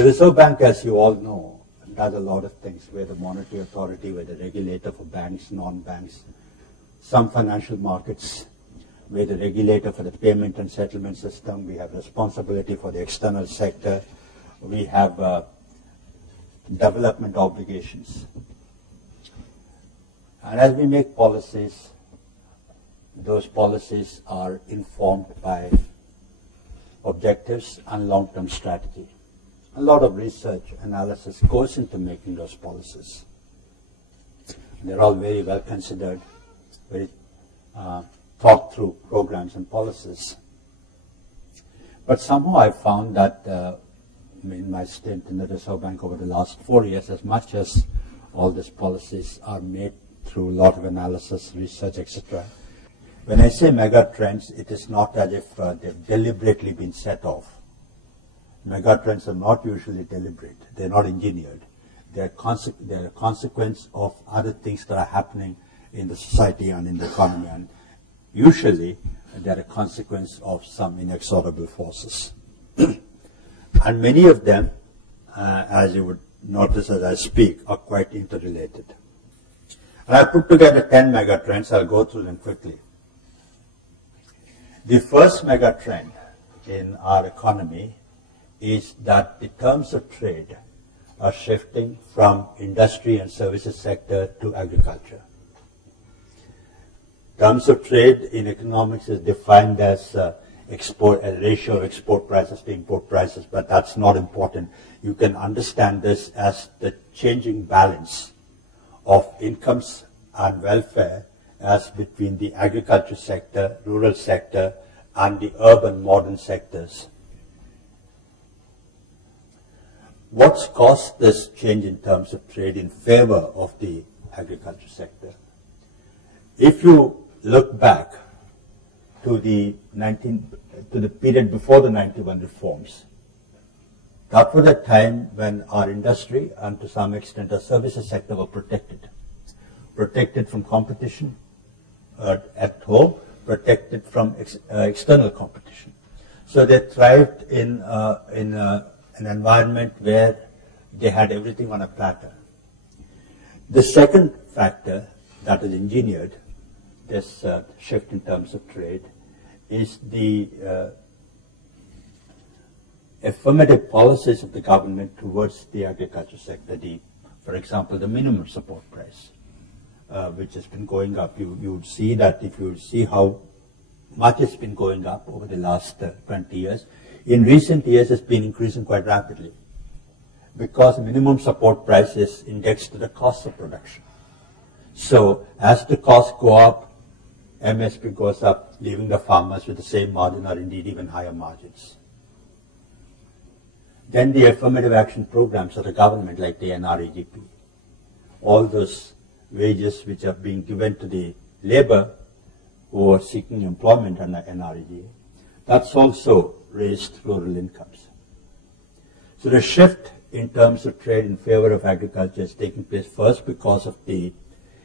The Reserve Bank, as you all know, does a lot of things. We're the monetary authority, we're the regulator for banks, non-banks, some financial markets. We're the regulator for the payment and settlement system. We have responsibility for the external sector. We have development obligations. And as we make policies, those policies are informed by objectives and long-term strategy. A lot of research analysis goes into making those policies. They're all very well considered, very thought through programs and policies. But somehow I found that in my stint in the Reserve Bank over the last 4 years, as much as all these policies are made through a lot of analysis, research, etc. When I say mega trends, it is not as if they've deliberately been set off. Mega trends are not usually deliberate. They're not engineered. They're a consequence of other things that are happening in the society and in the economy. And usually, they're a consequence of some inexorable forces. And many of them, as you would notice as I speak, are quite interrelated. And I put together 10 mega trends. I'll go through them quickly. The first mega trend in our economy is that the terms of trade are shifting from industry and services sector to agriculture. Terms of trade in economics is defined as a ratio of export prices to import prices, but that's not important. You can understand this as the changing balance of incomes and welfare as between the agriculture sector, rural sector, and the urban modern sectors. What's caused this change in terms of trade in favor of the agriculture sector? If you look back to the period before the 91 reforms, that was a time when our industry and to some extent our services sector were protected from competition at home, protected from external competition. So they thrived in an environment where they had everything on a platter. The second factor that is engineered this shift in terms of trade is the affirmative policies of the government towards the agriculture sector. For example, the minimum support price, which has been going up. You would see that if you see how much it's been going up over the last 20 years. In recent years, it's been increasing quite rapidly because minimum support price is indexed to the cost of production. So as the costs go up, MSP goes up, leaving the farmers with the same margin or indeed even higher margins. Then the affirmative action programs of the government like the NREGP, all those wages which are being given to the labor who are seeking employment under NREGA, that's also raised rural incomes. So the shift in terms of trade in favor of agriculture is taking place first because of the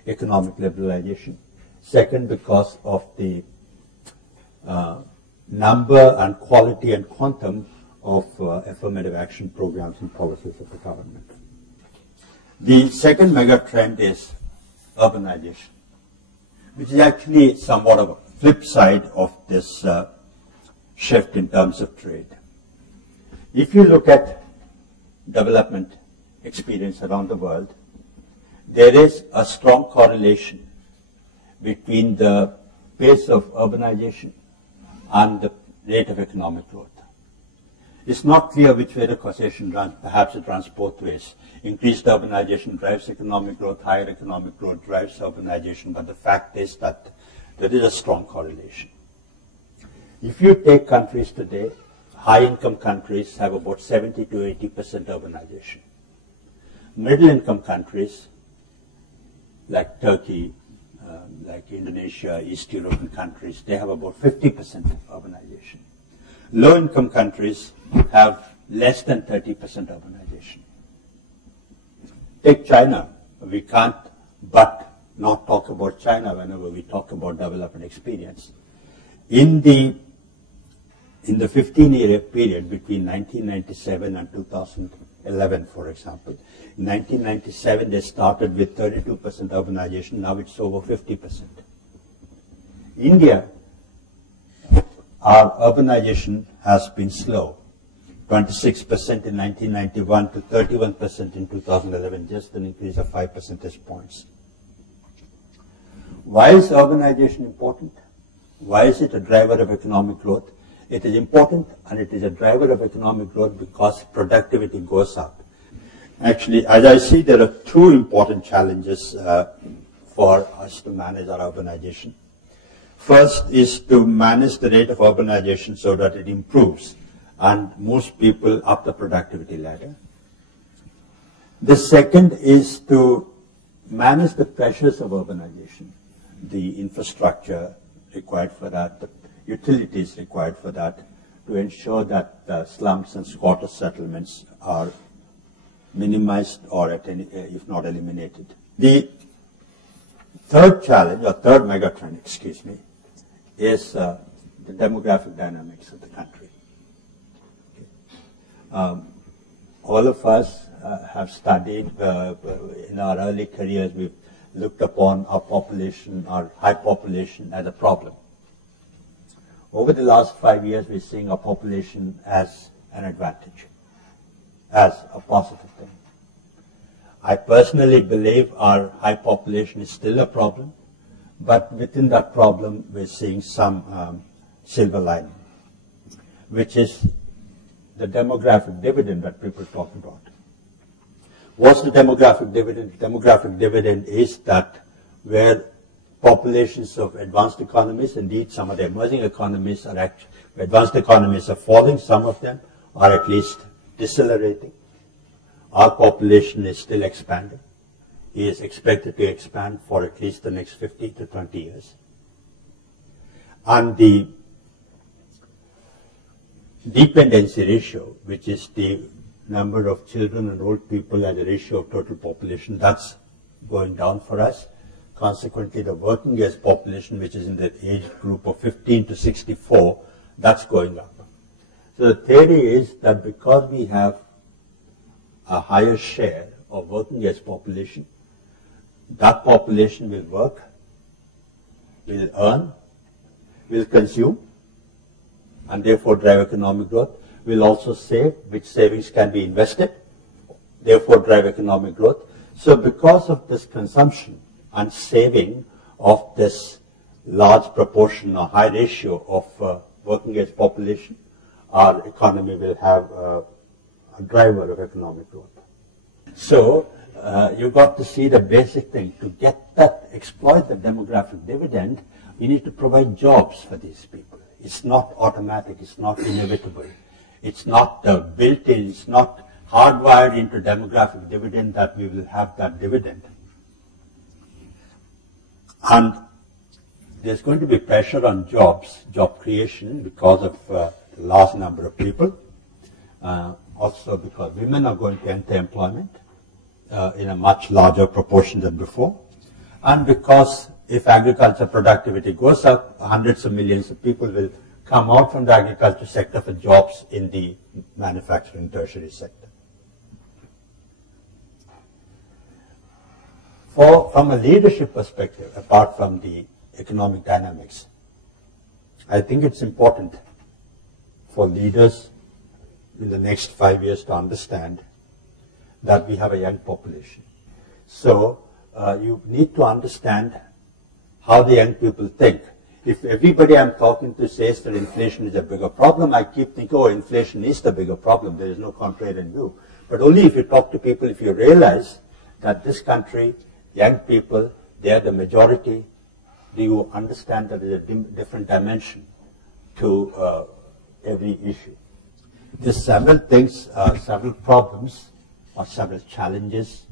economic liberalization, second because of the number and quality and quantum of affirmative action programs and policies of the government. The second mega trend is urbanization, which is actually somewhat of a flip side of this shift in terms of trade. If you look at development experience around the world, there is a strong correlation between the pace of urbanization and the rate of economic growth. It's not clear which way the causation runs. Perhaps it runs both ways. Increased urbanization drives economic growth, higher economic growth drives urbanization, but the fact is that there is a strong correlation. If you take countries today, high-income countries have about 70 to 80% urbanization. Middle-income countries, like Turkey, like Indonesia, East European countries, they have about 50% urbanization. Low-income countries have less than 30% urbanization. Take China. We can't but not talk about China whenever we talk about development experience. In the in the 15-year period between 1997 and 2011, for example, in 1997 they started with 32% urbanization, now it's over 50%. India, our urbanization has been slow, 26% in 1991 to 31% in 2011, just an increase of 5 percentage points. Why is urbanization important? Why is it a driver of economic growth? It is important and it is a driver of economic growth because productivity goes up. Actually, as I see, there are two important challenges for us to manage our urbanization. First is to manage the rate of urbanization so that it improves and moves people up the productivity ladder. The second is to manage the pressures of urbanization, the infrastructure required for that, the utilities required for that, to ensure that the slums and squatter settlements are minimized or if not eliminated. The third challenge, or third megatrend, excuse me, is the demographic dynamics of the country. All of us have studied, in our early careers, we've looked upon our population, our high population, as a problem. Over the last 5 years, we're seeing our population as an advantage, as a positive thing. I personally believe our high population is still a problem, but within that problem, we're seeing some silver lining, which is the demographic dividend that people talk about. What's the demographic dividend? The demographic dividend is that where populations of advanced economies, indeed some of the emerging economies are actually, advanced economies are falling, some of them are at least decelerating. Our population is still expanding. It is expected to expand for at least the next 15 to 20 years. And the dependency ratio, which is the number of children and old people as a ratio of total population, that's going down for us. Consequently, the working age population, which is in the age group of 15 to 64, that's going up. So the theory is that because we have a higher share of working age population, that population will work, will earn, will consume, and therefore drive economic growth, will also save, which savings can be invested, therefore drive economic growth. So because of this consumption and saving of this large proportion or high ratio of working age population, our economy will have a driver of economic growth. So you've got to see the basic thing. To get that, exploit the demographic dividend, we need to provide jobs for these people. It's not automatic, it's not inevitable. It's not built-in, it's not hardwired into demographic dividend that we will have that dividend. And there's going to be pressure on jobs, job creation, because of the large number of people. Also because women are going to enter employment in a much larger proportion than before. And because if agriculture productivity goes up, hundreds of millions of people will come out from the agriculture sector for jobs in the manufacturing tertiary sector. From a leadership perspective, apart from the economic dynamics, I think it's important for leaders in the next 5 years to understand that we have a young population. So you need to understand how the young people think. If everybody I'm talking to says that inflation is a bigger problem, I keep thinking, oh, inflation is the bigger problem. There is no contrarian view. But only if you talk to people, if you realize that this country, young people, they are the majority, do you understand that there is a different dimension to every issue. There's several things, several problems, or several challenges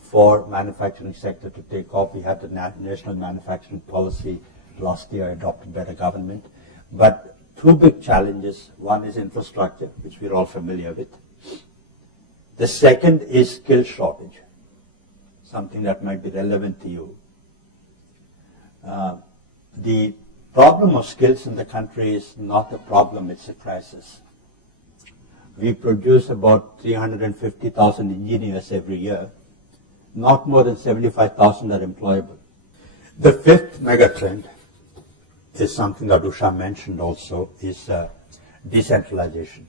for manufacturing sector to take off. We had the national manufacturing policy last year adopted by the government. But two big challenges. One is infrastructure, which we're all familiar with. The second is skill shortage, something that might be relevant to you. The Problem of skills in the country is not a problem, it's a crisis. We produce about 350,000 engineers every year. Not more than 75,000 are employable. The fifth megatrend is something that Usha mentioned also, is decentralization.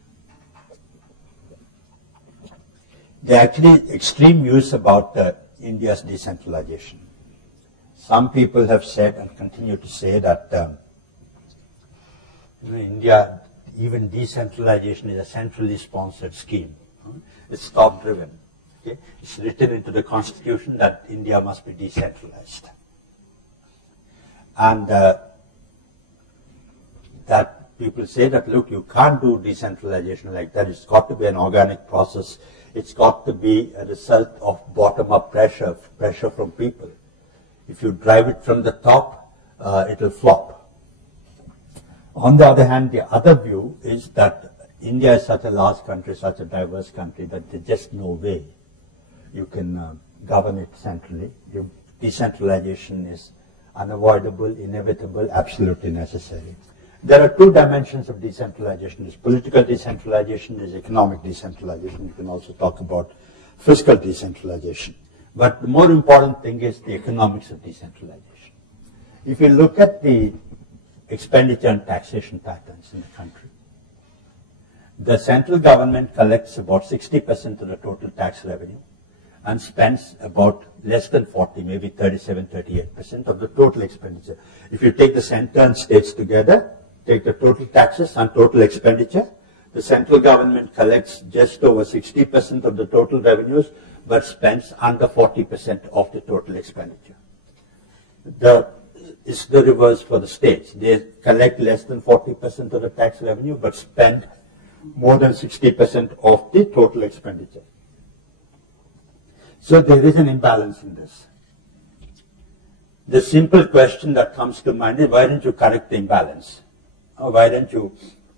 There are actually extreme views about India's decentralization. Some people have said and continue to say that India, even decentralization is a centrally sponsored scheme. It's top-driven. Okay? It's written into the constitution that India must be decentralized. And that people say that, look, you can't do decentralization like that. It's got to be an organic process. It's got to be a result of bottom-up pressure from people. If you drive it from the top, it'll flop. On the other hand, the other view is that India is such a large country, such a diverse country, that there's just no way you can govern it centrally. Decentralization is unavoidable, inevitable, absolutely necessary. There are two dimensions of decentralization. There's political decentralization, there's economic decentralization. You can also talk about fiscal decentralization. But the more important thing is the economics of decentralization. If you look at the expenditure and taxation patterns in the country, the central government collects about 60% of the total tax revenue and spends about less than 40, maybe 37, 38% of the total expenditure. If you take the center and states together, take the total taxes and total expenditure, the central government collects just over 60% of the total revenues, but spends under 40% of the total expenditure. It's the reverse for the states. They collect less than 40% of the tax revenue, but spend more than 60% of the total expenditure. So there is an imbalance in this. The simple question that comes to mind is, why don't you correct the imbalance? Or why don't you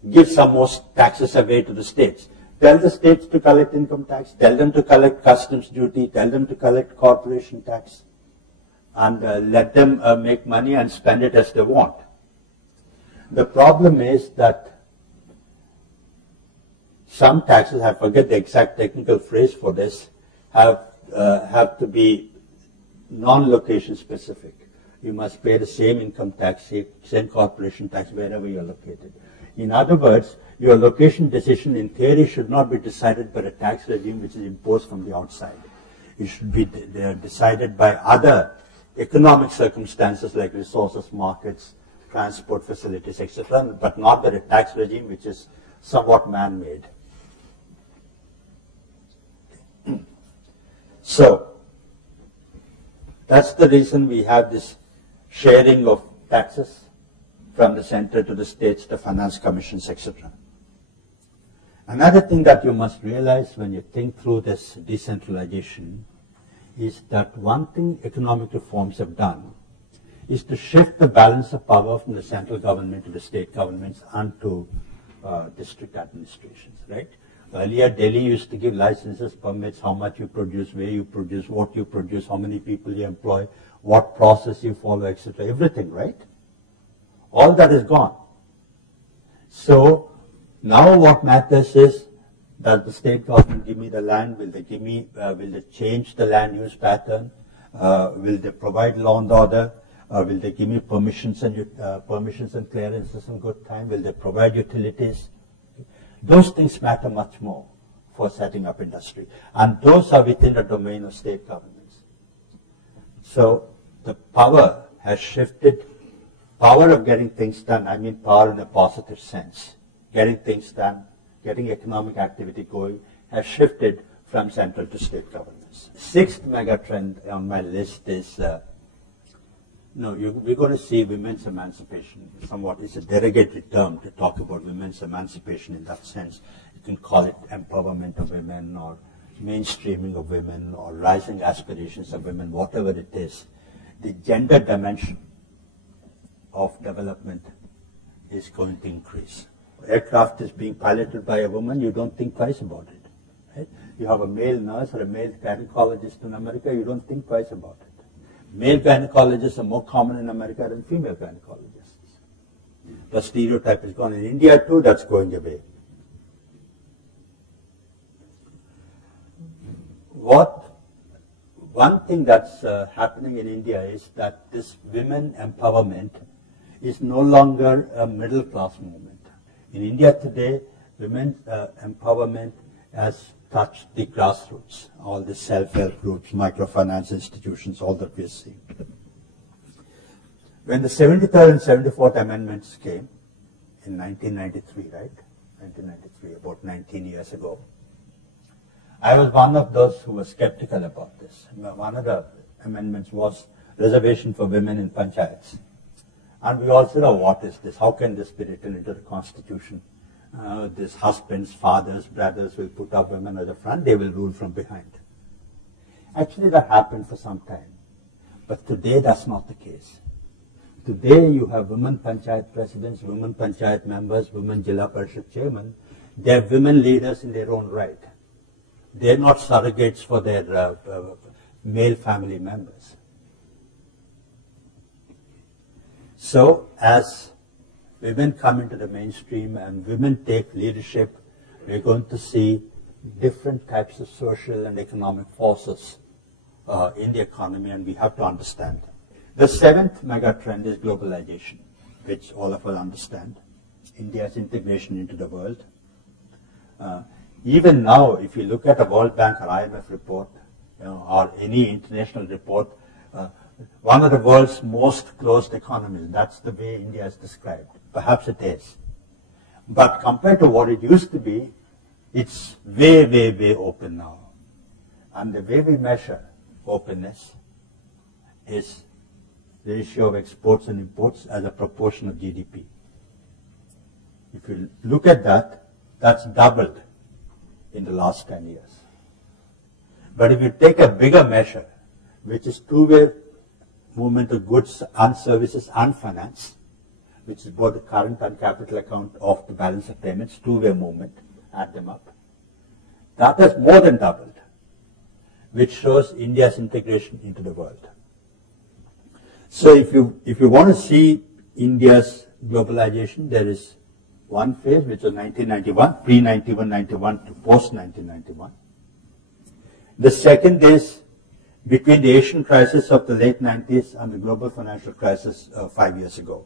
give some more taxes away to the states? Tell the states to collect income tax, tell them to collect customs duty, tell them to collect corporation tax, and let them make money and spend it as they want. The problem is that some taxes, I forget the exact technical phrase for this, have to be non-location specific. You must pay the same income tax, same corporation tax wherever you're located. In other words, your location decision in theory should not be decided by a tax regime which is imposed from the outside. It should be decided by other economic circumstances like resources, markets, transport facilities, etc., but not by a tax regime which is somewhat man-made. So, that's the reason we have this sharing of taxes from the center to the states, the finance commissions, etc. Another thing that you must realize when you think through this decentralization is that one thing economic reforms have done is to shift the balance of power from the central government to the state governments and to district administrations, right? Earlier, Delhi used to give licenses, permits, how much you produce, where you produce, what you produce, how many people you employ, what process you follow, etc. Everything, right? All that is gone. So now what matters is that the state government give me the land, will they give me, will they change the land use pattern, will they provide law and order, will they give me permissions and clearances in good time, will they provide utilities? Those things matter much more for setting up industry. And those are within the domain of state governments. So the power has shifted, power of getting things done, I mean power in a positive sense, getting things done, getting economic activity going, has shifted from central to state governments. Sixth mega trend on my list is, we're going to see women's emancipation. Somewhat, it's a derogatory term to talk about women's emancipation in that sense. You can call it empowerment of women or mainstreaming of women or rising aspirations of women, whatever it is. The gender dimension of development is going to increase. Aircraft is being piloted by a woman, you don't think twice about it. Right? You have a male nurse or a male gynecologist in America, you don't think twice about it. Male gynecologists are more common in America than female gynecologists. The stereotype is gone. In India too, that's going away. One thing that's happening in India is that this women empowerment is no longer a middle class movement. In India today, women's empowerment has touched the grassroots, all the self-help groups, microfinance institutions, all that we're seeing. When the 73rd and 74th amendments came in 1993, right? 1993, about 19 years ago, I was one of those who was skeptical about this. One of the amendments was reservation for women in panchayats. And we all said, oh, what is this? How can this be written into the constitution? These husbands, fathers, brothers will put up women at the front, they will rule from behind. Actually, that happened for some time. But today, that's not the case. Today, you have women panchayat presidents, women panchayat members, women Jilla Parishad chairmen. They're women leaders in their own right. They're not surrogates for their male family members. So, as women come into the mainstream and women take leadership, we're going to see different types of social and economic forces in the economy, and we have to understand them. The seventh mega trend is globalization, which all of us understand. India's integration into the world. Even now, if you look at a World Bank or IMF report, or any international report, one of the world's most closed economies, that's the way India is described. Perhaps it is. But compared to what it used to be, it's way, way, way open now. And the way we measure openness is the ratio of exports and imports as a proportion of GDP. If you look at that, that's doubled in the last 10 years. But if you take a bigger measure, which is two-way movement of goods and services and finance, which is both the current and capital account of the balance of payments, two-way movement, add them up, that has more than doubled, which shows India's integration into the world. So if you want to see India's globalization, there is one phase, which was 1991, pre-91 to post-1991. The second is between the Asian crisis of the late 90s and the global financial crisis 5 years ago.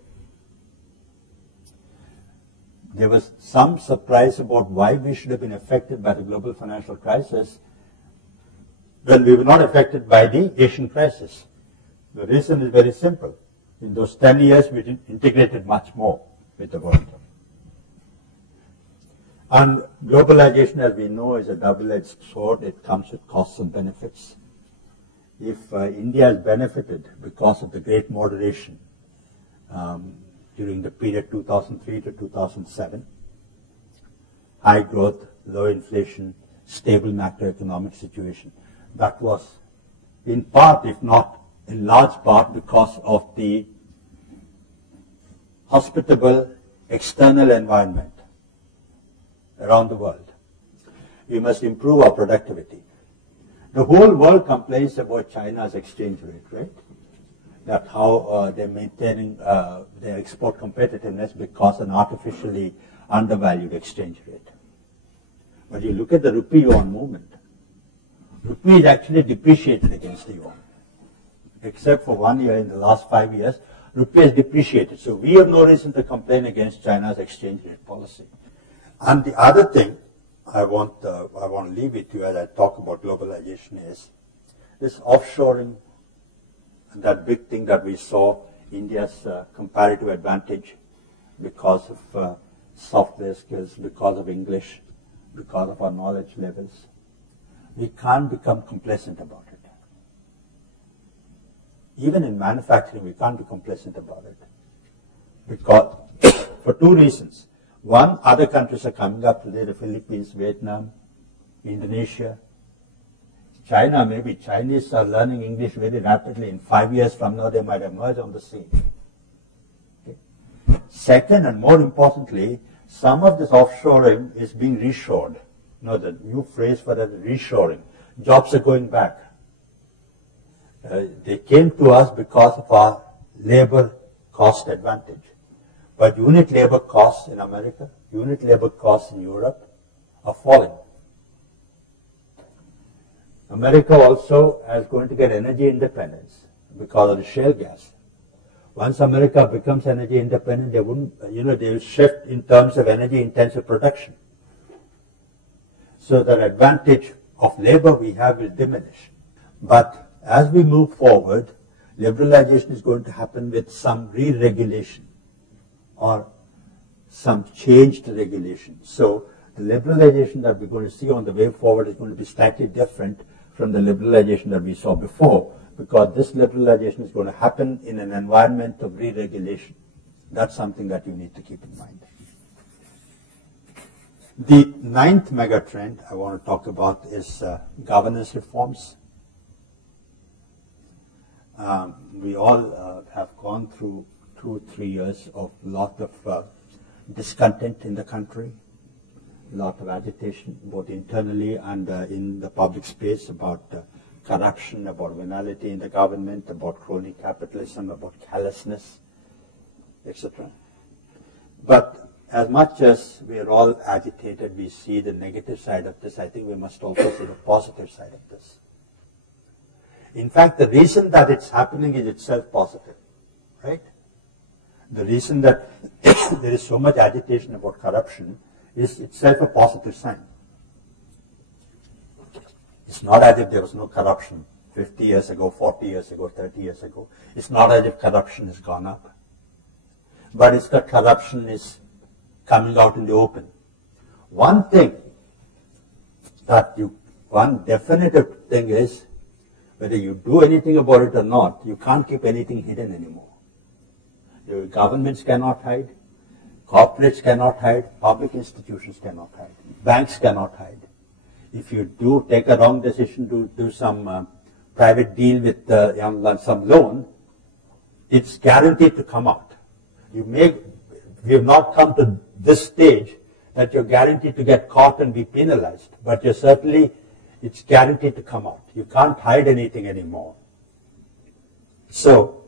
There was some surprise about why we should have been affected by the global financial crisis when we were not affected by the Asian crisis. The reason is very simple. In those 10 years, we integrated much more with the world. And globalization, as we know, is a double-edged sword. It comes with costs and benefits. If India has benefited because of the great moderation during the period 2003 to 2007, high growth, low inflation, stable macroeconomic situation, that was in part, if not in large part, because of the hospitable external environment around the world. We must improve our productivity. The whole world complains about China's exchange rate, right? That how they're maintaining their export competitiveness because of an artificially undervalued exchange rate. But you look at the rupee-yuan movement. Rupee is actually depreciated against the yuan. Except for 1 year in the last 5 years, rupee is depreciated. So we have no reason to complain against China's exchange rate policy. And the other thing I want to leave with you as I talk about globalization is this offshoring, that big thing that we saw, India's comparative advantage because of software skills, because of English, because of our knowledge levels. We can't become complacent about it. Even in manufacturing, we can't be complacent about it. Because, for two reasons. One, other countries are coming up today, the Philippines, Vietnam, Indonesia, China. Maybe Chinese are learning English very rapidly. In 5 years from now, they might emerge on the scene. Okay. Second, and more importantly, some of this offshoring is being reshored. You know, the new phrase for that is reshoring. Jobs are going back. They came to us because of our labor cost advantage. But unit labor costs in America, unit labor costs in Europe are falling. America also is going to get energy independence because of the shale gas. Once America becomes energy independent, they will shift in terms of energy intensive production. So the advantage of labor we have will diminish. But as we move forward, liberalization is going to happen with some re-regulation or some changed regulation. So the liberalization that we're going to see on the way forward is going to be slightly different from the liberalization that we saw before, because this liberalization is going to happen in an environment of re-regulation. That's something that you need to keep in mind. The ninth mega trend I want to talk about is governance reforms. We all have gone through 2 or 3 years of a lot of discontent in the country, a lot of agitation, both internally and in the public space, about corruption, about venality in the government, about crony capitalism, about callousness, etc. But as much as we are all agitated, we see the negative side of this, I think we must also see the positive side of this. In fact, the reason that it's happening is itself positive, right? The reason that there is so much agitation about corruption is itself a positive sign. It's not as if there was no corruption 50 years ago, 40 years ago, 30 years ago. It's not as if corruption has gone up. But it's that corruption is coming out in the open. One definitive thing is, whether you do anything about it or not, you can't keep anything hidden anymore. Your governments cannot hide, corporates cannot hide, public institutions cannot hide, banks cannot hide. If you do take a wrong decision to do some private deal with some loan, it's guaranteed to come out. We have not come to this stage that you're guaranteed to get caught and be penalized, but it's guaranteed to come out. You can't hide anything anymore. So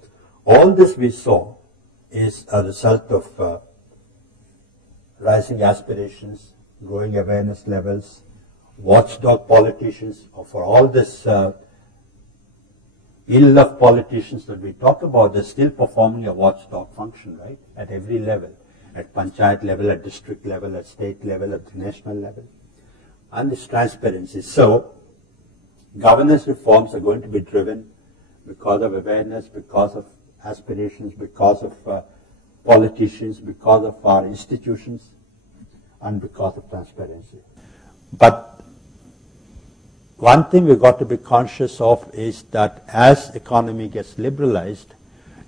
all this we saw is a result of rising aspirations, growing awareness levels, watchdog politicians. For all this ill of politicians that we talk about, they're still performing a watchdog function, right? At every level, at panchayat level, at district level, at state level, at the national level. And this transparency. So governance reforms are going to be driven because of awareness, because of aspirations, because of politicians, because of our institutions, and because of transparency. But one thing we've got to be conscious of is that as economy gets liberalized,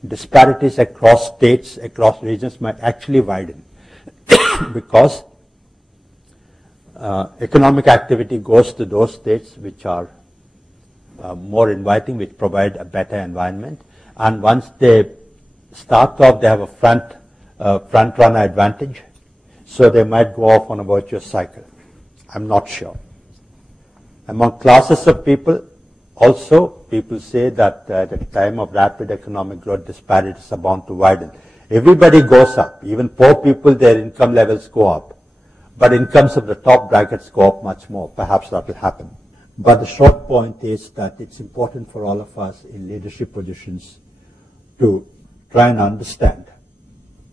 disparities across states, across regions might actually widen because economic activity goes to those states which are more inviting, which provide a better environment. And once they start off, they have a front runner advantage. So they might go off on a virtuous cycle. I'm not sure. Among classes of people, also, people say that at a time of rapid economic growth, disparities are bound to widen. Everybody goes up. Even poor people, their income levels go up. But incomes of the top brackets go up much more. Perhaps that will happen. But the short point is that it's important for all of us in leadership positions to try and understand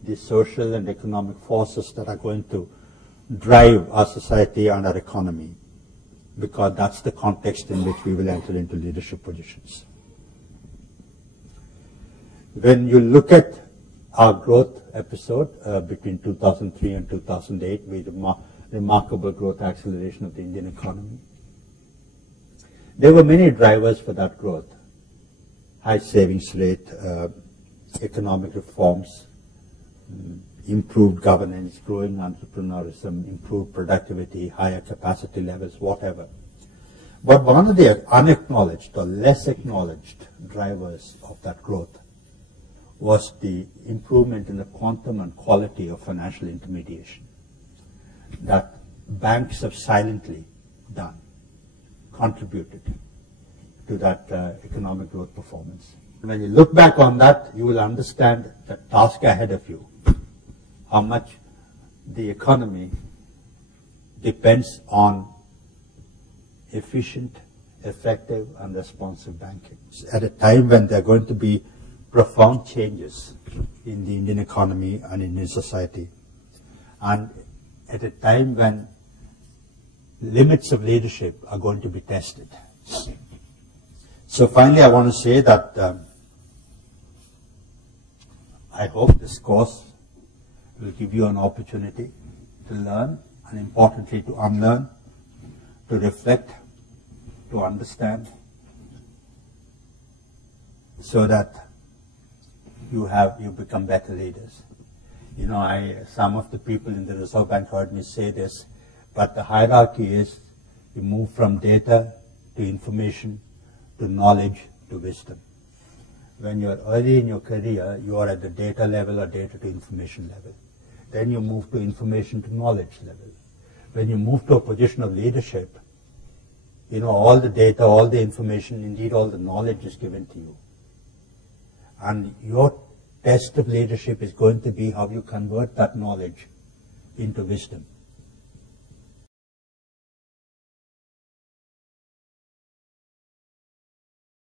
the social and economic forces that are going to drive our society and our economy, because that's the context in which we will enter into leadership positions. When you look at our growth episode between 2003 and 2008, with remarkable growth acceleration of the Indian economy, there were many drivers for that growth. High savings rate, economic reforms, improved governance, growing entrepreneurism, improved productivity, higher capacity levels, whatever. But one of the unacknowledged or less acknowledged drivers of that growth was the improvement in the quantum and quality of financial intermediation that banks have silently done, contributed to that economic growth performance. When you look back on that, you will understand the task ahead of you how much the economy depends on efficient, effective, and responsive banking. At a time when there are going to be profound changes in the Indian economy and Indian society, and at a time when limits of leadership are going to be tested. So finally, I want to say that I hope this course will give you an opportunity to learn, and importantly to unlearn, to reflect, to understand, so that you become better leaders. You know, some of the people in the Reserve Bank heard me say this, but the hierarchy is you move from data to information to knowledge to wisdom. When you're early in your career, you are at the data level or data to information level. Then you move to information to knowledge level. When you move to a position of leadership, you know, all the data, all the information, indeed all the knowledge is given to you. And your test of leadership is going to be how you convert that knowledge into wisdom.